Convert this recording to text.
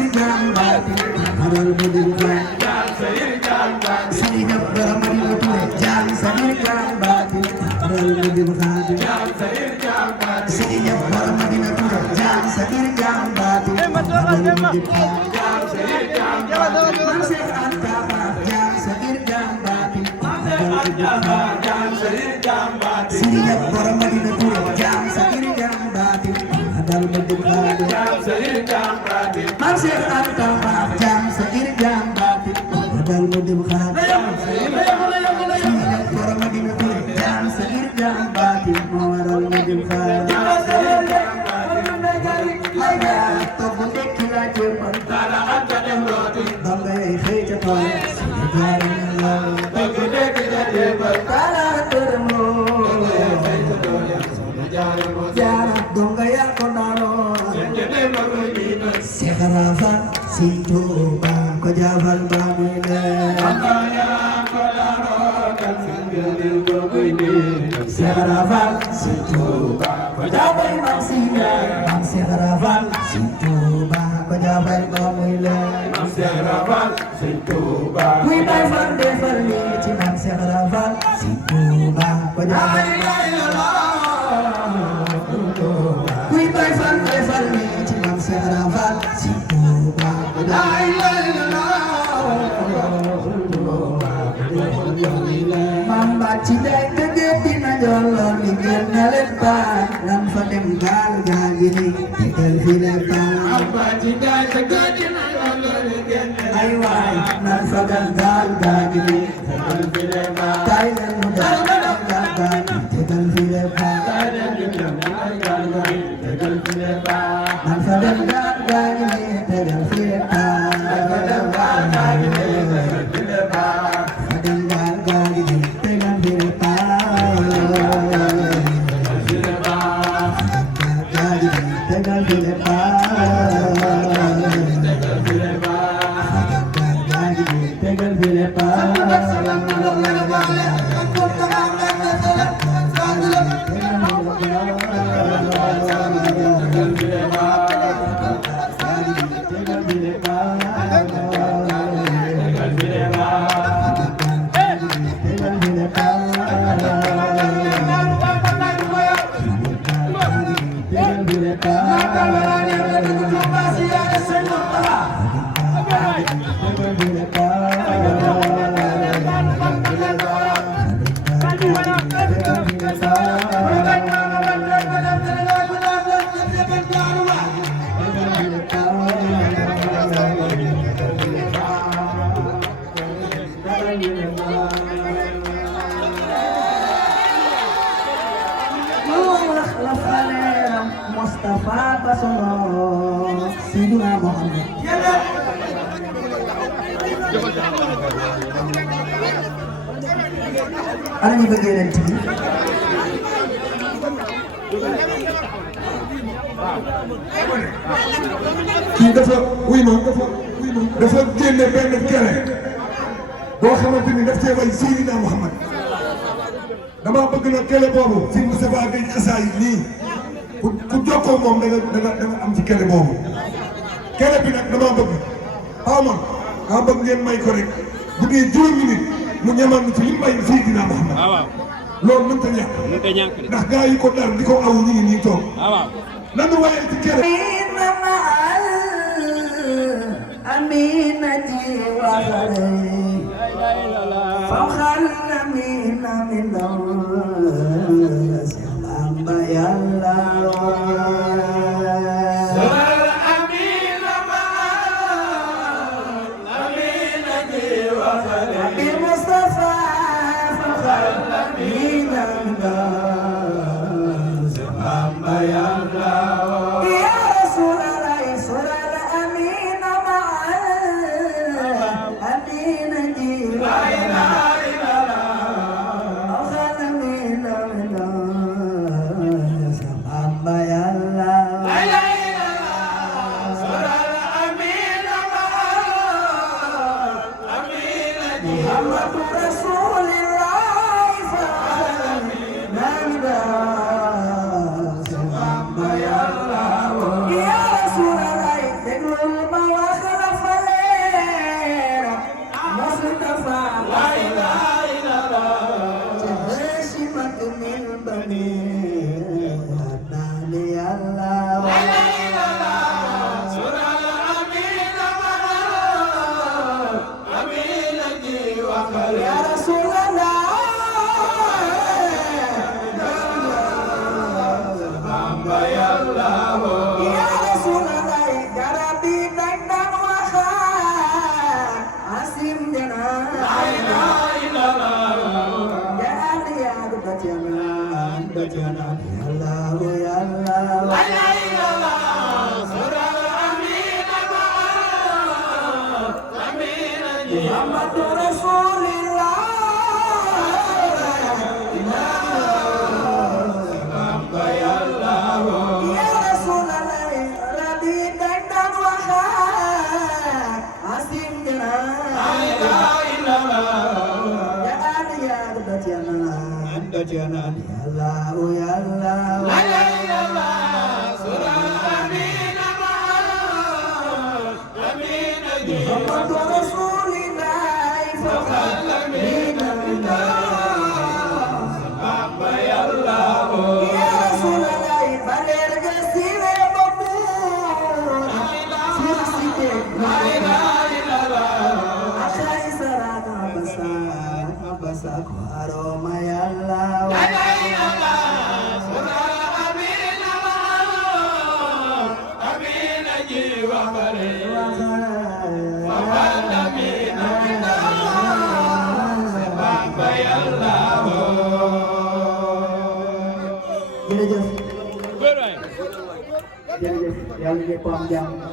Sagir Gambati Haral Mudilkan Sayyid Brahmani Ture Jam Sagir Gambati Haral Mudilkan Sayyid Brahmani Ture Jam Sagir Gambati Haral Mudilkan Masih Antapa Jam Sagir Gambati Haral Mudilkan Sayyid Brahmani Ture Jam Sagir Gambati Haral Mudilkan Masih Antapa Jam Sagir Gambati Haral Mudilkan Sayyid Brahmani Ture Jam Sagir Gambati Haral Mudilkan Sekarang situ bang kejaban bangine. Sekarang situ bang kejaban bangine. Sekarang situ bang kejaban bangine. Sekarang situ bang. Kui bai fan de farni cinan sekarang situ bang kejaban. Kui bai fan de farni cinan sekarang situ bang kejaban. Mamba cidai kejetina jolong ingin ngelepan lan fadem gal gini tinggal filepan. Mamba cidai kejetina jolong ingin aiwai lan fadem gal gini tinggal filepan. Thailand muda gal tinggal filepan. Thailand muda gal tinggal filepan. Lan fadem gal gini tinggal filepan. Fadem gal gini tinggal filepan. Mustafa Pasono Sidina Muhammad Ada ni bagian TV kii dafa wuy ma dafa génne benn kele boo xamante ni daf cee way Sidina Muhammad dama bëgg na kele boobu si Moustapha Gueye xasaay nii ku jokkoo moom da nga am ci kele boobu kele bi nag dama bëgg amoon maa bëgg ngeen may ko rek bu dee juróomi nit mu ñamal ci li may Sidina Muhammad loolu mënta ñàkk ndax gaa yi ko dar di ko aw ñu ngi nii toog nanu wayee ci kele aminati wa khalay fa khallamina min Samba yalla Mustafa fa khallamina min Samba yalla jana Allah ya Allah la ilaha illallah surah amin Muhammadur Rasulullah ya Rasulullah radhi dan wahai asim jana la ilaha illallah anda jana Allah ya Allah la ilaha illallah surah amin Muhammadur Rasulullah faqad amin apa ya Allah ya Rasulullah baler gesile bobu la ilaha illallah asyai sarata basak aroma ya Allah la ilaha illallah surah amin jiwa bare faqad amin sebab ya Allah jërëjëf yàlla ngi pom jàmm